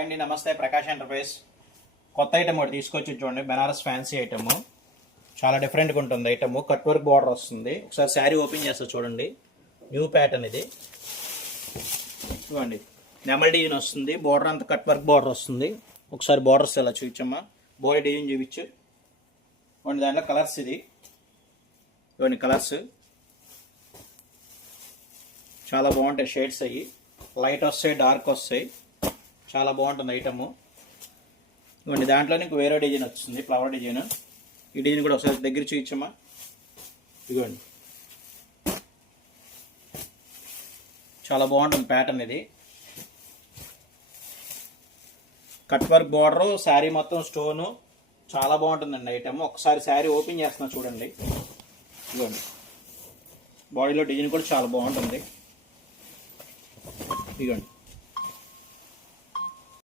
అండి నమస్తే, ప్రకాష్ ఎంటర్ప్రైజ్ కొత్త ఐటమ్ ఒకటి తీసుకొచ్చి చూడండి. బెనారస్ ఫ్యాన్సీ ఐటమ్, చాలా డిఫరెంట్గా ఉంటుంది. ఐటమ్ కట్ వర్క్ బార్డర్ వస్తుంది. ఒకసారి శారీ ఓపెన్ చేస్తా చూడండి. న్యూ ప్యాటర్న్ ఇది చూడండి. నెమల్ డిజైన్ వస్తుంది. బార్డర్ అంతా కట్ వర్క్ బార్డర్ వస్తుంది. ఒకసారి బార్డర్స్ ఎలా చూపించమ్మా, బాడీ డిజైన్ చూపించు. ఇవ్వండి, దాంట్లో కలర్స్ ఇది. ఇవ్వండి కలర్స్ చాలా బాగుంటాయి. షేడ్స్ అయ్యి లైట్ వస్తాయి, డార్క్ వస్తాయి. చాలా బాగుంటుంది ఐటమ్. ఇవ్వండి, దాంట్లో నీకు వేరే డిజైన్ వస్తుంది, ఫ్లవర్ డిజైన్. ఈ డిజైన్ కూడా ఒకసారి దగ్గర చూపించమ్మా. ఇదిగోండి, చాలా బాగుంటుంది ప్యాటర్న్ ఇది. కట్ వర్క్ బార్డర్, శారీ మొత్తం స్టోను, చాలా బాగుంటుందండి ఐటమ్. ఒకసారి శారీ ఓపెన్ చేస్తున్నా చూడండి. ఇదిగోండి, బాడీలో డిజైన్ కూడా చాలా బాగుంటుంది. ఇదిగోండి,